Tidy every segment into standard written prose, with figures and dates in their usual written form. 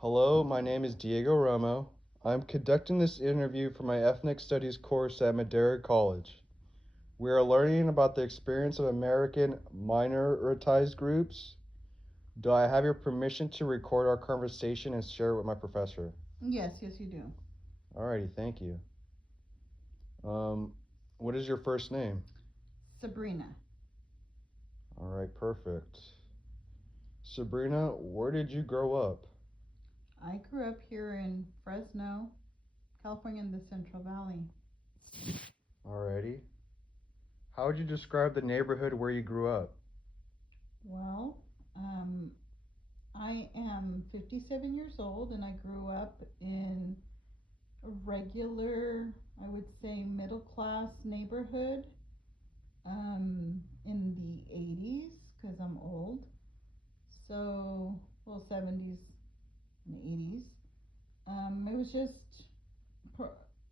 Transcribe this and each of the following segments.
Hello, my name is Diego Romo. I'm conducting this interview for my Ethnic Studies course at Madera College. We are learning about the experience of American minoritized groups. Do I have your permission to record our conversation and share it with my professor? Yes, you do. Alrighty, thank you. Um, what is your first name? Sabrina. Alright, perfect. Sabrina, where did you grow up? I grew up here in Fresno, California, in the Central Valley. Alrighty. How would you describe the neighborhood where you grew up? Well, um, I am 57 years old and I grew up in a regular, I would say, middle class neighborhood in the 80s because I'm old. So, well, 70s and 80s. It was just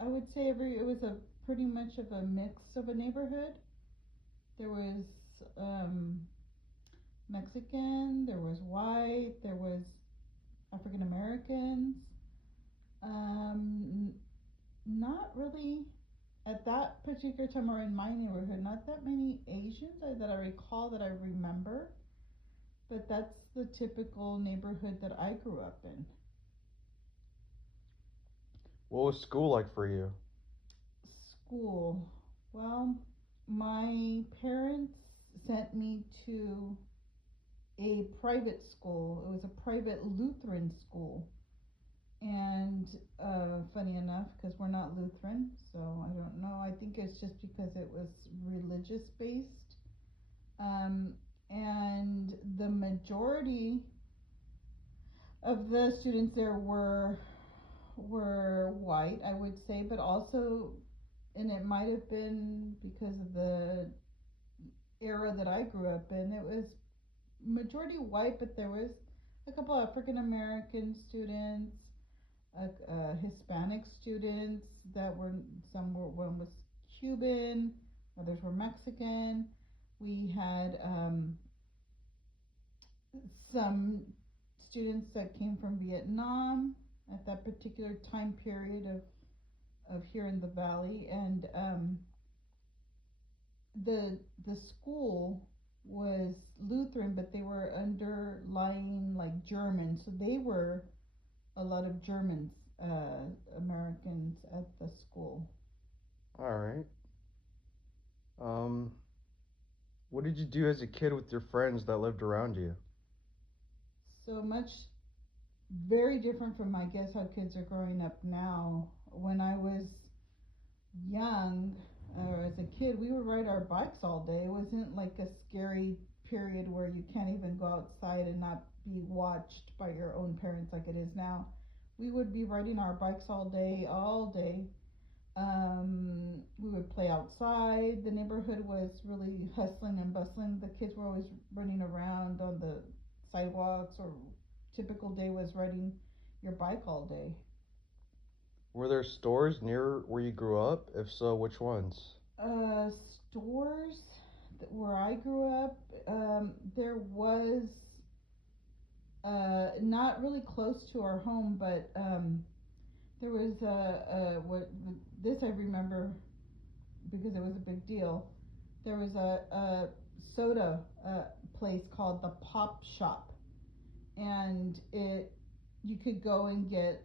I would say it was a pretty much of a mix of a neighborhood. There was um, Mexican, there was white, there was African Americans. Um, Not really at that particular time or in my neighborhood. Not that many Asians that I recall that I remember, but that's the typical neighborhood that I grew up in. What was school like for you? School. Well, my parents sent me to a private school. It was a private Lutheran school. And funny enough, because we're not Lutheran, so I don't know. I think it's just because it was religious based. Um, and the majority of the students there were white, I would say, but also, and it might have been because of the era that I grew up in, it was majority white, but there was a couple African American students, Hispanic students that were one was Cuban, others were Mexican. We had some students that came from Vietnam at that particular time period of here in the valley, and the school was Lutheran, but they were underlying like German, so they were a lot of Germans, Americans at the school. All right. Um, what did you do as a kid with your friends that lived around you? So much very different from I guess how kids are growing up now. When I was young, or as a kid, we would ride our bikes all day. It wasn't like a scary period where you can't even go outside and not be watched by your own parents like it is now. We would be riding our bikes all day. We would play outside. The neighborhood was really hustling and bustling. The kids were always running around on the sidewalks, or typical day was riding your bike all day. Were there stores near where you grew up? If so, which ones? Stores where I grew up, there was not really close to our home, but there was a what this I remember because it was a big deal. There was a soda place called the Pop Shop, and it you could go and get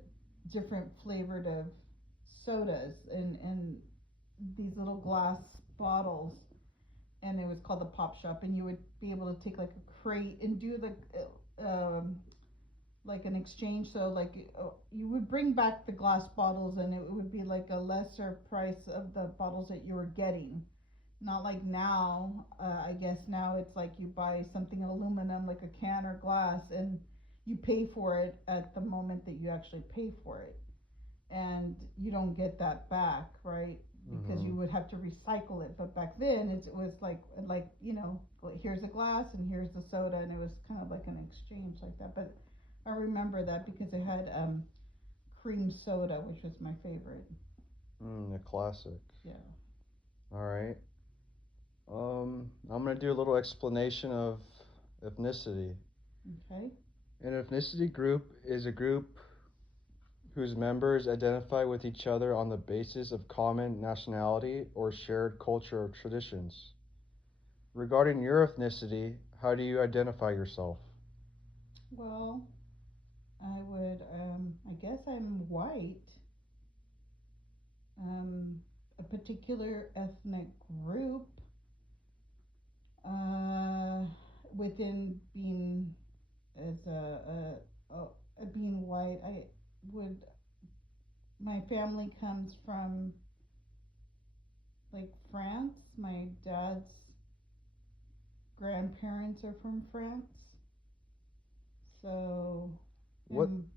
different flavored of sodas and these little glass bottles, and it was called the Pop Shop, and you would be able to take like a crate and do like an exchange. So like you would bring back the glass bottles, and it would be like a lesser price of the bottles that you were getting. Not like now. I guess now it's like you buy something in aluminum, like a can or glass, and you pay for it at the moment that you actually pay for it, and you don't get that back, right? Because Mm-hmm. you would have to recycle it. But back then, it was like here's a glass and here's the soda, and it was kind of like an exchange like that. But I remember that because it had cream soda, which was my favorite. A classic. Yeah. All right. I'm gonna do a little explanation of ethnicity. Okay. An ethnicity group is a group whose members identify with each other on the basis of common nationality or shared culture or traditions. Regarding your ethnicity, how do you identify yourself? Well, I guess I'm white. A particular ethnic group, uh, within being as being white, I would. My family comes from like France. My dad's grandparents are from France, so What and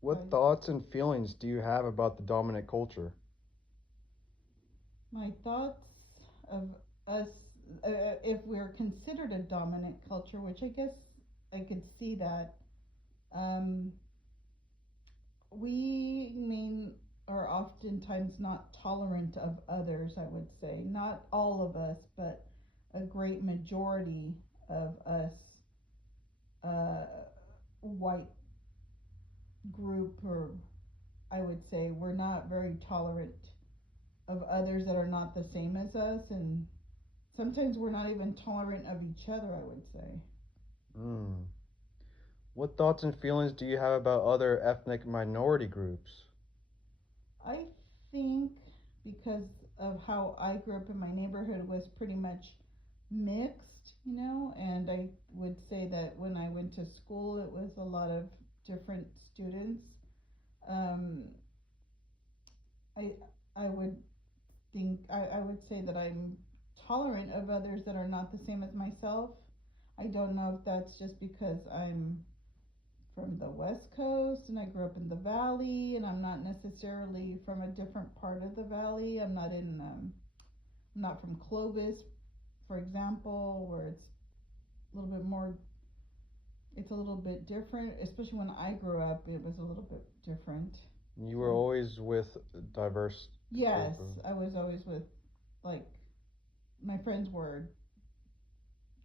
what thoughts and feelings do you have about the dominant culture? my thoughts of us, if we're considered a dominant culture, which I guess I could see that, um, we mean are oftentimes not tolerant of others, I would say. Not all of us, but a great majority of us, uh, white group, or I would say we're not very tolerant of others that are not the same as us, and sometimes we're not even tolerant of each other, I would say. Mm. What thoughts and feelings do you have about other ethnic minority groups? I think because of how I grew up in my neighborhood was pretty much mixed, and I would say that when I went to school, it was a lot of different students. Um, I I would I would say that I'm tolerant of others that are not the same as myself. I don't know if that's just because I'm from the West Coast and I grew up in the Valley, and I'm not necessarily from a different part of the Valley. I'm not from Clovis, for example, where a little bit more, it's a little bit different. Especially when I grew up, it was a little bit different. You were So, always with a diverse yes, group of. I was always with, like, my friends were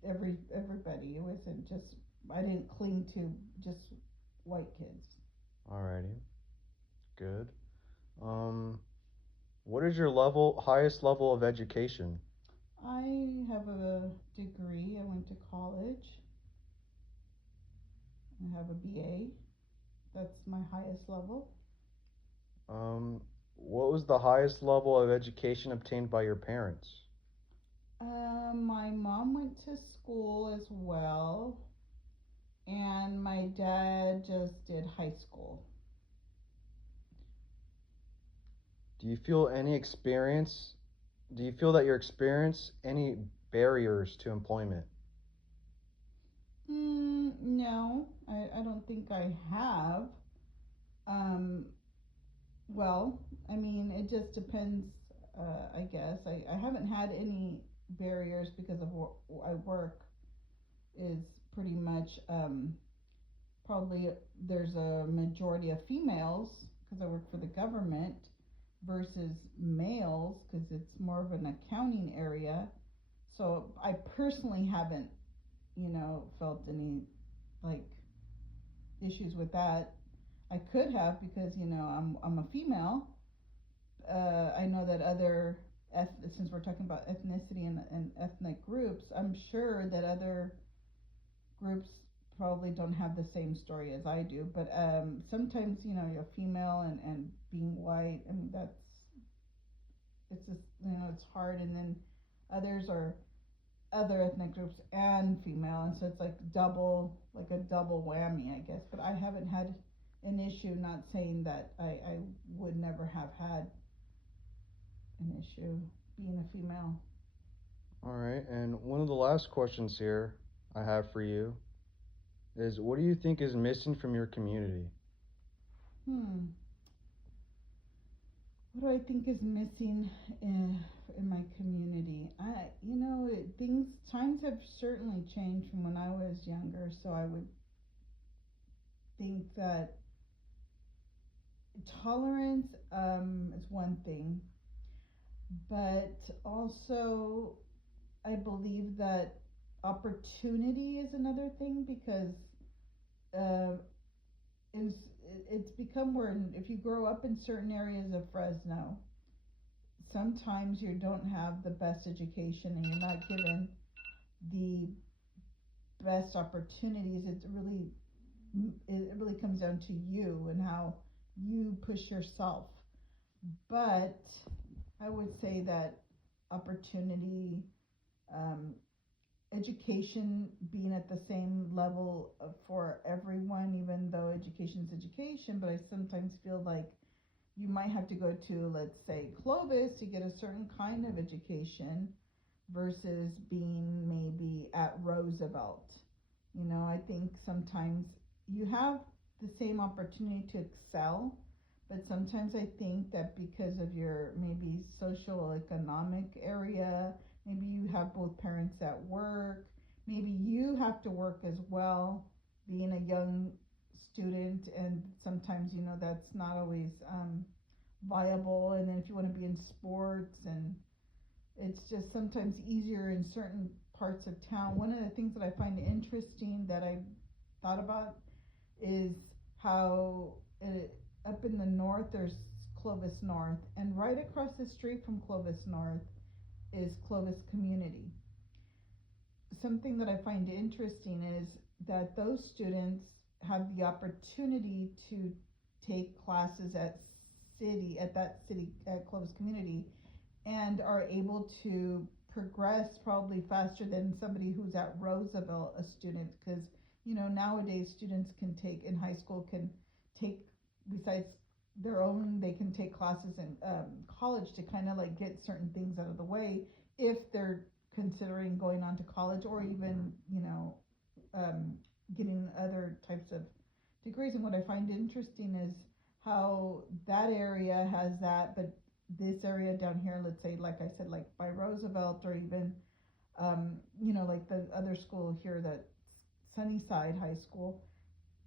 everybody. It wasn't just, I didn't cling to just white kids. Alrighty, good. Um, what is your highest level of education? I have a degree. I went to college. I have a BA. That's my highest level. Um, what was the highest level of education obtained by your parents? My mom went to school as well, and my dad just did high school. Do you feel any experience? Do you feel that your experience any barriers to employment? No, I don't think I have. Um, well, I mean, it just depends, I guess. I haven't had any barriers because of what I work is pretty much, probably there's a majority of females because I work for the government versus males because it's more of an accounting area. So I personally haven't, felt any like issues with that. I could have because I'm a female. I know that since we're talking about ethnicity and ethnic groups, I'm sure that other groups probably don't have the same story as I do. But sometimes you're female and being white. I mean it's just it's hard. And then others are other ethnic groups and female, and so it's like a double whammy, I guess. But I haven't had an issue. Not saying that I would never have had an issue being a female. All right, and one of the last questions here I have for you is what do you think is missing from your community? Hmm. What do I think is missing in my community? Times have certainly changed from when I was younger, so I would think that tolerance is one thing, but also I believe that opportunity is another thing because it's become where if you grow up in certain areas of Fresno, sometimes you don't have the best education and you're not given the best opportunities. It really comes down to you and how you push yourself. But I would say that opportunity, um, education being at the same level for everyone, even though education is education, but I sometimes feel like you might have to go to, let's say, Clovis to get a certain kind of education versus being maybe at Roosevelt. I think sometimes you have the same opportunity to excel, but sometimes I think that because of your maybe social economic area, maybe you have both parents at work, maybe you have to work as well, being a young student, and sometimes that's not always viable. And then if you want to be in sports, and it's just sometimes easier in certain parts of town. One of the things that I find interesting that I thought about is how up in the north there's Clovis North, and right across the street from Clovis North is Clovis Community. Something that I find interesting is that those students have the opportunity to take classes at Clovis Community, and are able to progress probably faster than somebody who's at Roosevelt, a student, because nowadays students can take in high school, can take, besides their own, they can take classes in college to kind of like get certain things out of the way if they're considering going on to college, or even um, getting other types of degrees. And what I find interesting is how that area has that, but this area down here, let's say, like I said, like by Roosevelt, or even like the other school here, that Sunnyside High School,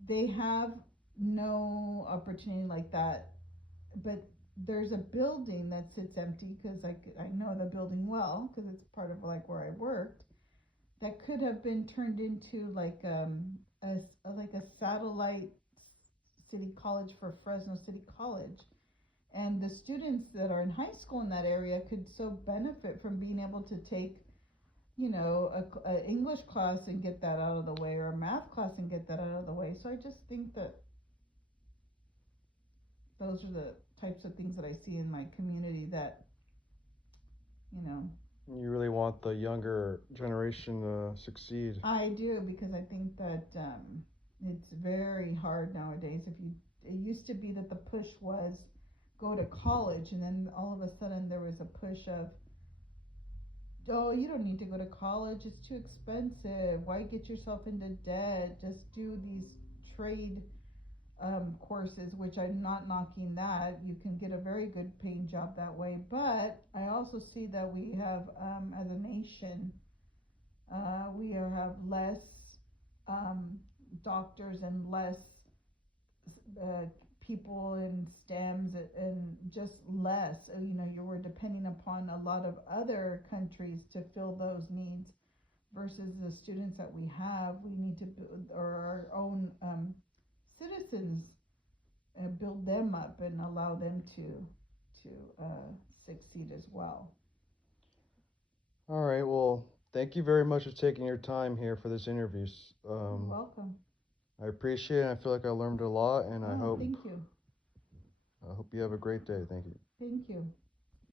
they have no opportunity like that. But there's a building that sits empty, because I know the building well, because it's part of like where I worked, that could have been turned into like a satellite city college for Fresno City College. And the students that are in high school in that area could so benefit from being able to take a English class and get that out of the way, or a math class and get that out of the way. So I just think that those are the types of things that I see in my community that you know You really want the younger generation to succeed. I do, because I think that it's very hard nowadays. It used to be that the push was go to college, and then all of a sudden there was a push of, oh, you don't need to go to college, it's too expensive, why get yourself into debt, just do these trade courses, which I'm not knocking that. You can get a very good paying job that way. But I also see that we have, as a nation, we have less doctors and less uh, people in STEMs, and just less. We're depending upon a lot of other countries to fill those needs, versus the students that we have. We need to build, or our own citizens, build them up and allow them to succeed as well. All right, well, thank you very much for taking your time here for this interview. You're welcome. I appreciate it. I feel like I learned a lot, and Thank you. I hope you have a great day. Thank you. Thank you.